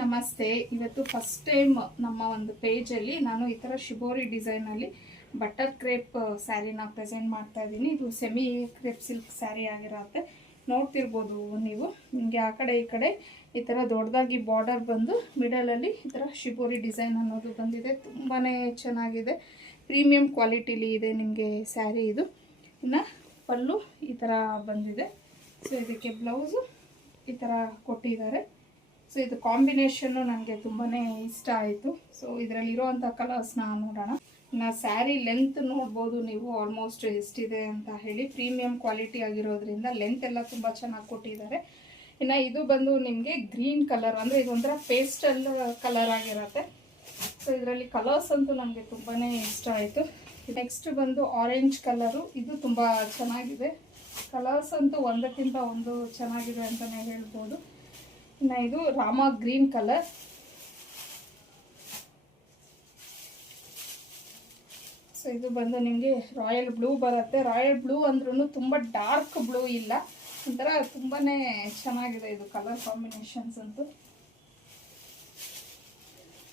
ನಮಸ್ತೆ. ಇವತ್ತು first time ನಮ್ಮ ಒಂದು ಪೇಜಲ್ಲಿ ನಾನು ಈ ಥರ ಶಿಬೋರಿ ಡಿಸೈನಲ್ಲಿ ಬಟರ್ ಕ್ರೇಪ್ ಸ್ಯಾರಿನ ಪ್ರೆಸೆಂಟ್ ಮಾಡ್ತಾ ಇದ್ದೀನಿ. ಇದು ಸೆಮಿ ಕ್ರೇಪ್ ಸಿಲ್ಕ್ ಸ್ಯಾರಿ ಆಗಿರುತ್ತೆ. ನೋಡ್ತಿರ್ಬೋದು ನೀವು. ನಿಮಗೆ ಆ ಕಡೆ ಈ ಕಡೆ ಈ ಥರ ದೊಡ್ಡದಾಗಿ ಬಾರ್ಡರ್ ಬಂದು ಮಿಡಲಲ್ಲಿ ಈ ಥರ ಶಿಬೋರಿ ಡಿಸೈನ್ ಅನ್ನೋದು ಬಂದಿದೆ. ತುಂಬಾ ಚೆನ್ನಾಗಿದೆ, ಪ್ರೀಮಿಯಂ ಕ್ವಾಲಿಟಿಲಿ ಇದೆ ನಿಮಗೆ ಸ್ಯಾರಿ ಇದು. ಇನ್ನು ಪಲ್ಲು ಈ ಥರ ಬಂದಿದೆ. ಸೊ ಇದಕ್ಕೆ ಬ್ಲೌಸು ಈ ಥರ ಕೊಟ್ಟಿದ್ದಾರೆ. ಸೊ ಇದು ಕಾಂಬಿನೇಷನ್ನು ನನಗೆ ತುಂಬಾ ಇಷ್ಟ ಆಯಿತು. ಸೊ ಇದರಲ್ಲಿರುವಂಥ ಕಲರ್ಸ್ನ ನೋಡೋಣ. ಇನ್ನು ಸ್ಯಾರಿ ಲೆಂತ್ ನೋಡ್ಬೋದು ನೀವು, ಆಲ್ಮೋಸ್ಟ್ ಎಷ್ಟಿದೆ ಅಂತ ಹೇಳಿ. ಪ್ರೀಮಿಯಂ ಕ್ವಾಲಿಟಿ ಆಗಿರೋದ್ರಿಂದ ಲೆಂತ್ ಎಲ್ಲ ತುಂಬ ಚೆನ್ನಾಗಿ ಕೊಟ್ಟಿದ್ದಾರೆ. ಇನ್ನು ಇದು ಬಂದು ನಿಮಗೆ ಗ್ರೀನ್ ಕಲರ್, ಅಂದರೆ ಇದೊಂಥರ ಪೇಸ್ಟಲ್ ಕಲರ್ ಆಗಿರುತ್ತೆ. ಸೊ ಇದರಲ್ಲಿ ಕಲರ್ಸ್ ಅಂತೂ ನನಗೆ ತುಂಬಾ ಇಷ್ಟ ಆಯಿತು. ನೆಕ್ಸ್ಟ್ ಬಂದು ಆರೆಂಜ್ ಕಲರು, ಇದು ತುಂಬ ಚೆನ್ನಾಗಿದೆ. ಕಲರ್ಸ್ ಅಂತೂ ಒಂದಕ್ಕಿಂತ ಒಂದು ಚೆನ್ನಾಗಿದೆ ಅಂತಲೇ ಹೇಳ್ಬೋದು. ಇನ್ನು ಇದು ರಾಮ ಗ್ರೀನ್ ಕಲರ್. ಸೊ ಇದು ಬಂದು ನಿಮಗೆ ರಾಯಲ್ ಬ್ಲೂ ಬರುತ್ತೆ. ರಾಯಲ್ ಬ್ಲೂ ಅಂದ್ರೂ ತುಂಬ ಡಾರ್ಕ್ ಬ್ಲೂ ಇಲ್ಲ, ಒಂಥರ ತುಂಬಾ ಚೆನ್ನಾಗಿದೆ ಇದು ಕಲರ್ ಕಾಂಬಿನೇಷನ್ಸ್ ಅಂತೂ.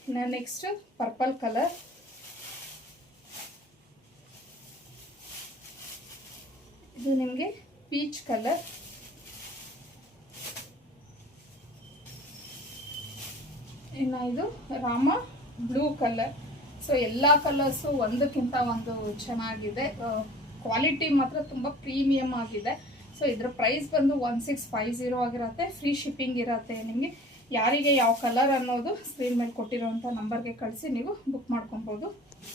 ಇನ್ನು ನೆಕ್ಸ್ಟ್ ಪರ್ಪಲ್ ಕಲರ್. ಇದು ನಿಮಗೆ ಪೀಚ್ ಕಲರ್. ಇನ್ನು ಇದು ರಾಮ ಬ್ಲೂ ಕಲರ್. ಸೊ ಎಲ್ಲ ಕಲರ್ಸು ಒಂದಕ್ಕಿಂತ ಒಂದು ಚೆನ್ನಾಗಿದೆ. ಕ್ವಾಲಿಟಿ ಮಾತ್ರ ತುಂಬ ಪ್ರೀಮಿಯಮ್ ಆಗಿದೆ. ಸೊ ಇದರ ಪ್ರೈಸ್ ಬಂದು 1650 ಆಗಿರುತ್ತೆ. ಫ್ರೀ ಶಿಪ್ಪಿಂಗ್ ಇರುತ್ತೆ ನಿಮಗೆ. ಯಾರಿಗೆ ಯಾವ ಕಲರ್ ಅನ್ನೋದು ಸ್ಕ್ರೀನ್ ಮೇಲೆ ಕೊಟ್ಟಿರೋಂಥ ನಂಬರ್ಗೆ ಕಳಿಸಿ ನೀವು ಬುಕ್ ಮಾಡ್ಕೊಬೋದು.